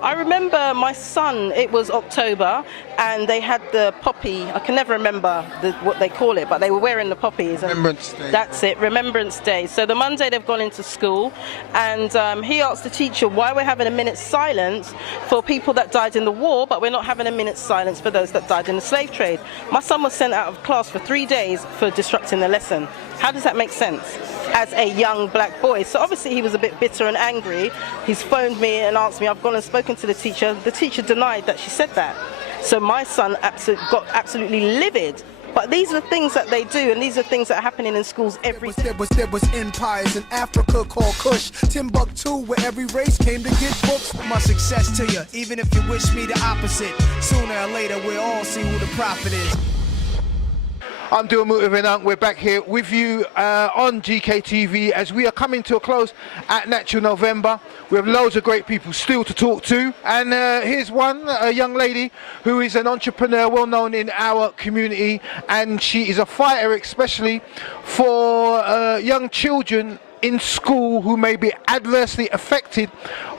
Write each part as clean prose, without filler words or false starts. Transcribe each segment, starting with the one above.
I remember my son, it was October, and they had the poppy, I can never remember what they call it, but they were wearing the poppies. Remembrance Day. That's it, Remembrance Day. So the Monday they've gone into school, and he asked the teacher why we're having a minute's silence for people that died in the war, but we're not having a minute's silence for those that died in the slave trade. My son was sent out of class for 3 days for disrupting the lesson. How does that make sense as a young black boy? So obviously he was a bit bitter and angry. He's phoned me and asked me, I've gone and spoken to the teacher. The teacher denied that she said that. So my son got absolutely livid. But these are the things that they do, and these are things that are happening in schools every day. There was empires in Africa called Kush, Timbuktu, where every race came to get books. My success to you, even if you wish me the opposite. Sooner or later, we'll all see who the prophet is. I'm doing Motivate. We're back here with you on GKTV as we are coming to a close at Natural November. We have loads of great people still to talk to, and here's one, a young lady who is an entrepreneur well known in our community, and she is a fighter especially for young children in school who may be adversely affected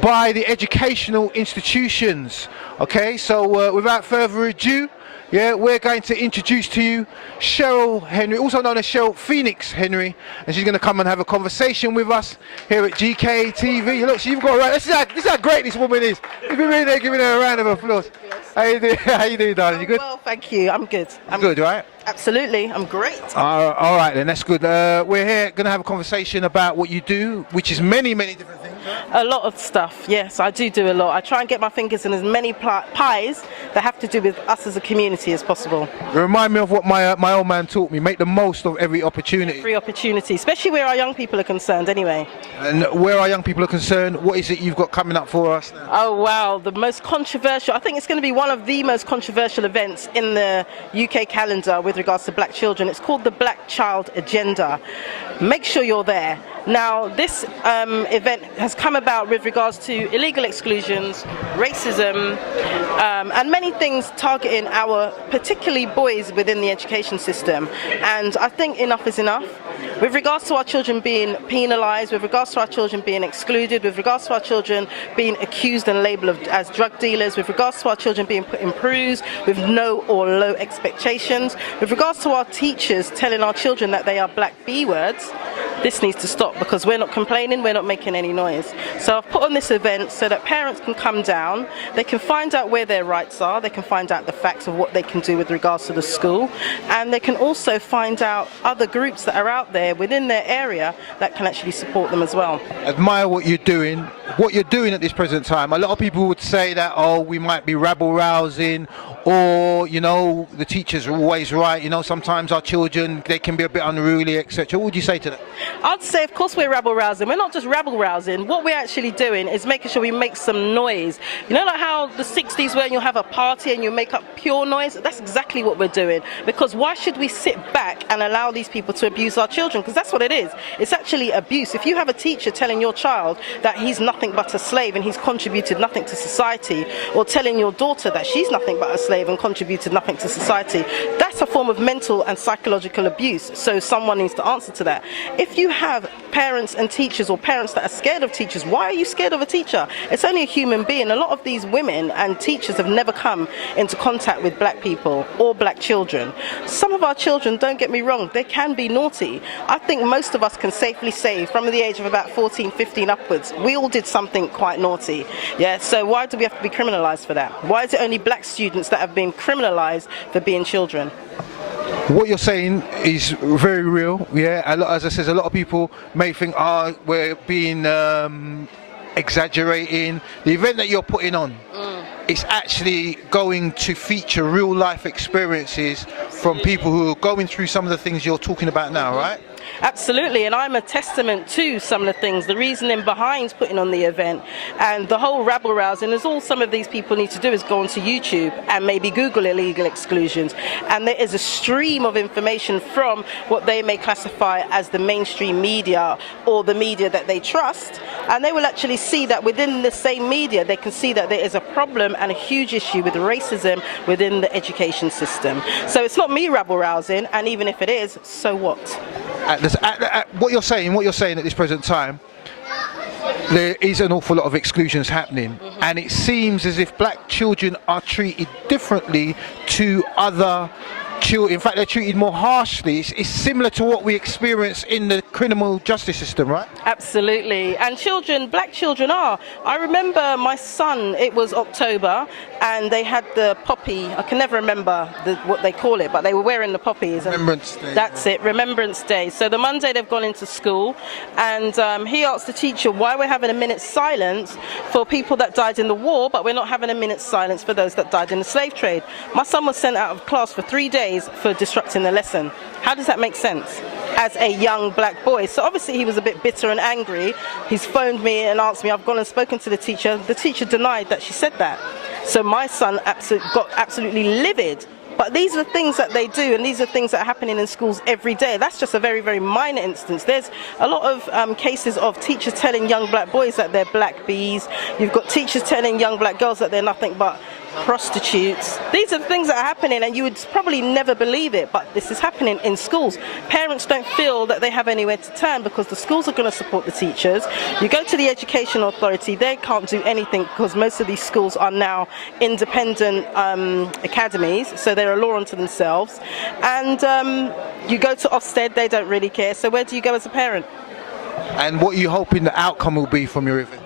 by the educational institutions. Okay, so without further ado, yeah, we're going to introduce to you Cheryl Henry, also known as Cheryl Phoenix Henry, and she's going to come and have a conversation with us here at GKTV. Look, she's got right. This is how great this woman is. You've been really there giving her a round of applause. How you doing? How you doing, darling? You good? Well, thank you. I'm good. I'm good, right? Absolutely, I'm great. All right, then, that's good. We're here going to have a conversation about what you do, which is many, many different things. A lot of stuff, yes, I do a lot. I try and get my fingers in as many pies that have to do with us as a community as possible. Remind me of what my old man taught me. Make the most of every opportunity. Every opportunity, especially where our young people are concerned anyway. And where our young people are concerned, what is it you've got coming up for us now? Oh wow, the most controversial, I think it's going to be one of the most controversial events in the UK calendar with regards to black children. It's called the Black Child Agenda. Make sure you're there. Now, this event has come about with regards to illegal exclusions, racism, and many things targeting our, particularly boys within the education system. And I think enough is enough. With regards to our children being penalised, with regards to our children being excluded, with regards to our children being accused and labelled as drug dealers, with regards to our children being put in proos with no or low expectations, with regards to our teachers telling our children that they are black B-words, this needs to stop because we're not complaining, we're not making any noise. So I've put on this event so that parents can come down, they can find out where their rights are, they can find out the facts of what they can do with regards to the school, and they can also find out other groups that are out there within their area that can actually support them as well. Admire what you're doing at this present time. A lot of people would say that, oh, we might be rabble rousing, or, you know, the teachers are always right, you know, sometimes our children, they can be a bit unruly, etc. What would you say to that? I'd say, of course, we're rabble rousing. We're not just rabble rousing. What we're actually doing is making sure we make some noise. You know, like how the 60s when you'll have a party and you make up pure noise? That's exactly what we're doing. Because why should we sit back and allow these people to abuse our children? Because that's what it is. It's actually abuse. If you have a teacher telling your child that he's nothing but a slave and he's contributed nothing to society, or telling your daughter that she's nothing but a slave and contributed nothing to society, that's a form of mental and psychological abuse. So someone needs to answer to that. If you have parents and teachers, or parents that are scared of teachers, why are you scared of a teacher? It's only a human being. A lot of these women and teachers have never come into contact with black people or black children. Some of our children, don't get me wrong, they can be naughty. I think most of us can safely say from the age of about 14, 15 upwards, we all did something quite naughty. Yeah, so why do we have to be criminalised for that? Why is it only black students that have been criminalised for being children? What you're saying is very real, yeah. As I said, a lot of people may think, oh, we're being exaggerating. The event that you're putting on, it's actually going to feature real life experiences from people who are going through some of the things you're talking about now, right? Absolutely, and I'm a testament to some of the things, the reasoning behind putting on the event, and the whole rabble rousing is all some of these people need to do is go onto YouTube and maybe Google illegal exclusions, and there is a stream of information from what they may classify as the mainstream media or the media that they trust, and they will actually see that within the same media they can see that there is a problem and a huge issue with racism within the education system. So it's not me rabble rousing, and even if it is, so what? What you're saying at this present time, there is an awful lot of exclusions happening. and it seems as if black children are treated differently to other children. In fact, they're treated more harshly. It's similar to what we experience in the criminal justice system, right? Absolutely. And children, black children are. I remember my son, it was October, and they had the poppy. I can never remember what they call it, but they were wearing the poppies. Remembrance Day. That's it, Remembrance Day. So the Monday they've gone into school, and he asked the teacher why we're having a minute's silence for people that died in the war, but we're not having a minute's silence for those that died in the slave trade. My son was sent out of class for 3 days for disrupting the lesson. How does that make sense as a young black boy? So obviously he was a bit bitter and angry. He's phoned me and asked me, I've gone and spoken to the teacher. The teacher denied that she said that. So my son got absolutely livid. But these are things that they do, and these are things that are happening in schools every day. That's just a very, very minor instance. There's a lot of cases of teachers telling young black boys that they're black bees. You've got teachers telling young black girls that they're nothing but prostitutes. These are the things that are happening, and you would probably never believe it, but this is happening in schools. Parents don't feel that they have anywhere to turn because the schools are going to support the teachers. You go to the education authority, they can't do anything because most of these schools are now independent academies, so they're a law unto themselves. And you go to Ofsted, they don't really care. So where do you go as a parent? And what are you hoping the outcome will be from your event?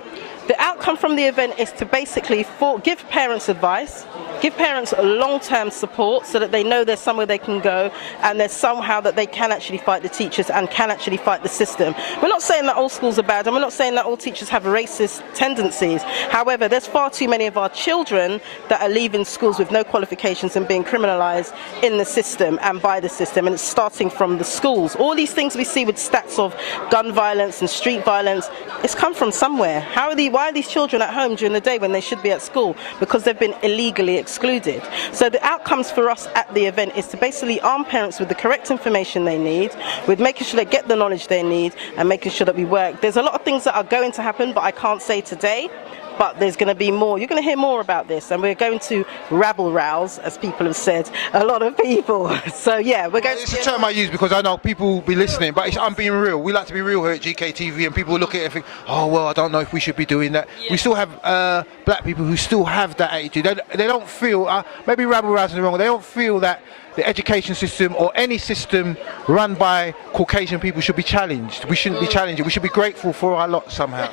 The outcome from the event is to basically give parents advice, give parents a long-term support so that they know there's somewhere they can go and there's somehow that they can actually fight the teachers and can actually fight the system. We're not saying that all schools are bad, and we're not saying that all teachers have racist tendencies. However, there's far too many of our children that are leaving schools with no qualifications and being criminalized in the system and by the system, and it's starting from the schools. All these things we see with stats of gun violence and street violence, it's come from somewhere. Why are these children at home during the day when they should be at school? Because they've been illegally excluded. So the outcomes for us at the event is to basically arm parents with the correct information they need, with making sure they get the knowledge they need, and making sure that we work. There's a lot of things that are going to happen, but I can't say today. But there's going to be more. You're going to hear more about this, and we're going to rabble-rouse, as people have said, a lot of people. So yeah, we're going to... It's a term I use because I know people will be listening, but I'm being real. We like to be real here at GKTV, and people look at it and think, oh, well, I don't know if we should be doing that. Yeah. We still have black people who still have that attitude. They don't feel, maybe rabble-rousing is wrong, they don't feel that the education system or any system run by Caucasian people should be challenged. We shouldn't be challenged. We should be grateful for our lot somehow.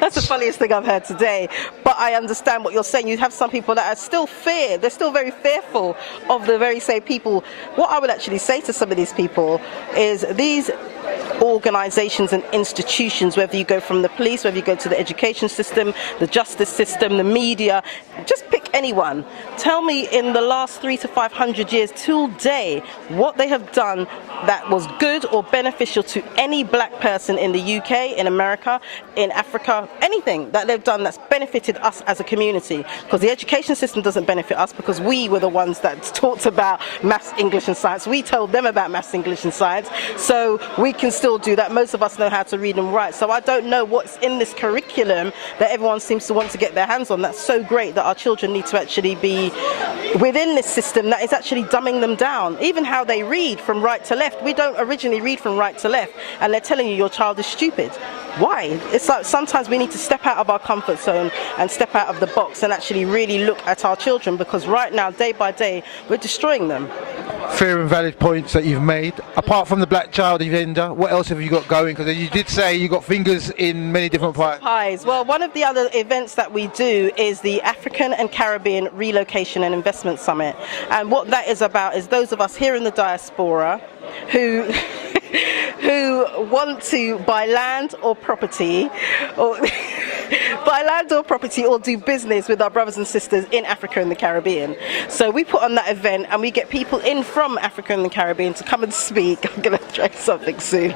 That's the funniest thing I've heard today. But I understand what you're saying. You have some people that are still feared. They're still very fearful of the very same people. What I would actually say to some of these people is these organizations and institutions, whether you go from the police, whether you go to the education system, the justice system, the media, just pick anyone. Tell me in the last 300 to 500 years till day what they have done that was good or beneficial to any black person in the UK, in America, in Africa, anything that they've done that's benefited us as a community. Because the education system doesn't benefit us because we were the ones that talked about maths, English and science. We told them about maths, English and science. So we can still do that. Most of us know how to read and write. So I don't know what's in this curriculum that everyone seems to want to get their hands on. That's so great that our children need to actually be within this system that is actually dumbing them down. Even how they read from right to left. We don't originally read from right to left, and they're telling you your child is stupid. Why? It's like sometimes we need to step out of our comfort zone and step out of the box and actually really look at our children, because right now, day by day, we're destroying them. Fair and valid points that you've made. Apart from the Black Child Agenda, what else have you got going? Because you did say you got fingers in many different pies. Well, one of the other events that we do is the African and Caribbean Relocation and Investment Summit. And what that is about is those of us here in the diaspora who want to buy land or property or do business with our brothers and sisters in Africa and the Caribbean. So we put on that event and we get people in from Africa and the Caribbean to come and speak. I'm going to try something soon.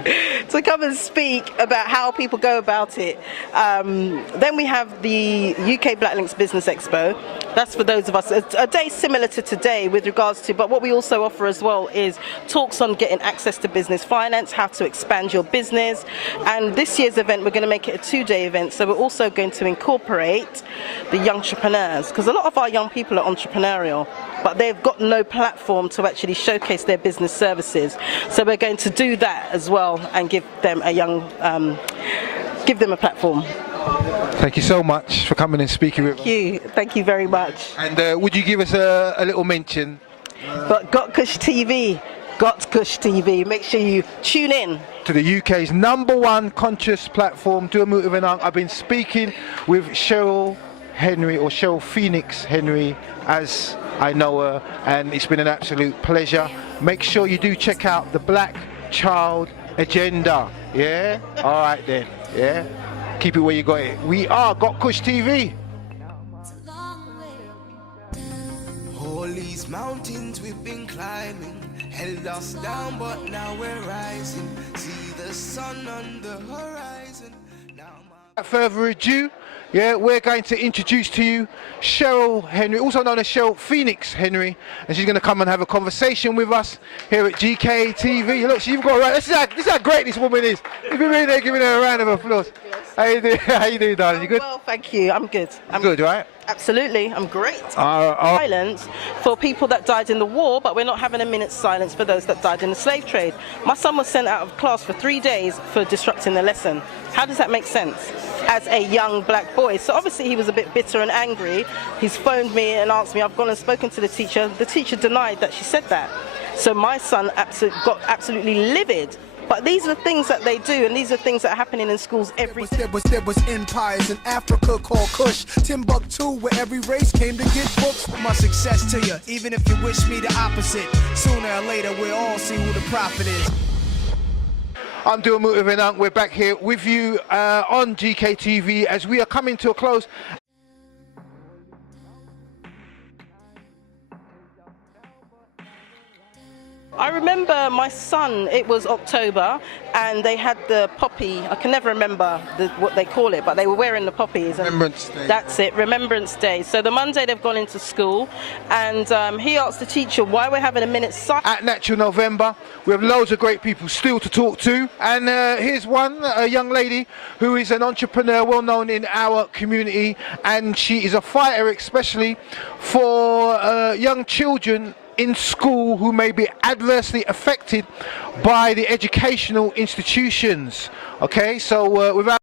To come and speak about how people go about it. Then we have the UK Black Links Business Expo. That's for those of us, a day similar to today with regards to, but what we also offer as well is talks on getting access to business finance, how to expand your business. And this year's event, we're going to make it a 2-day event. So we're also going to incorporate the young entrepreneurs, because a lot of our young people are entrepreneurial, but they've got no platform to actually showcase their business services. So we're going to do that as well and give them a platform. Thank you so much for coming and speaking with us. Thank you very much. And would you give us a little mention? Got Kush TV, make sure you tune in. To the UK's #1 conscious platform, Do a Move with an Unk. I've been speaking with Cheryl Henry, or Cheryl Phoenix Henry, as I know her, and it's been an absolute pleasure. Make sure you do check out the Black Child Agenda. Yeah? All right then. Yeah? Keep it where you got it. We are Got Kush TV. All these mountains we've been climbing held us down, but now we're rising. See the sun on the horizon. Without further ado, yeah, we're going to introduce to you Cheryl Henry, also known as Cheryl Phoenix Henry, and she's going to come and have a conversation with us here at GKTV. Look, she's got right. This is how great this woman is. If you're really there, giving her a round of applause. Yes. How you doing? How you doing, darling? You good? Well, thank you. I'm good. I'm good, right? Absolutely, I'm great. Silence for people that died in the war, but we're not having a minute's silence for those that died in the slave trade. My son was sent out of class for 3 days for disrupting the lesson. How does that make sense? As a young black boy. So obviously he was a bit bitter and angry. He's phoned me and asked me, I've gone and spoken to the teacher. The teacher denied that she said that. So my son got absolutely livid. But these are the things that they do, and these are things that are happening in schools every day. There was empires in Africa called Kush, Timbuktu, where every race came to get books. My success to you, even if you wish me the opposite. Sooner or later, we'll all see who the prophet is. I'm Do a Move with an Unk. We're back here with you on GKTV as we are coming to a close. I remember my son, it was October, and they had the poppy. I can never remember what they call it, but they were wearing the poppies. And Remembrance Day. That's it, Remembrance Day. So the Monday they've gone into school, and he asked the teacher why we're having a minute's silence. At Natural November, we have loads of great people still to talk to, and here's one, a young lady who is an entrepreneur well known in our community, and she is a fighter especially for young children in school who may be adversely affected by the educational institutions. Okay, so without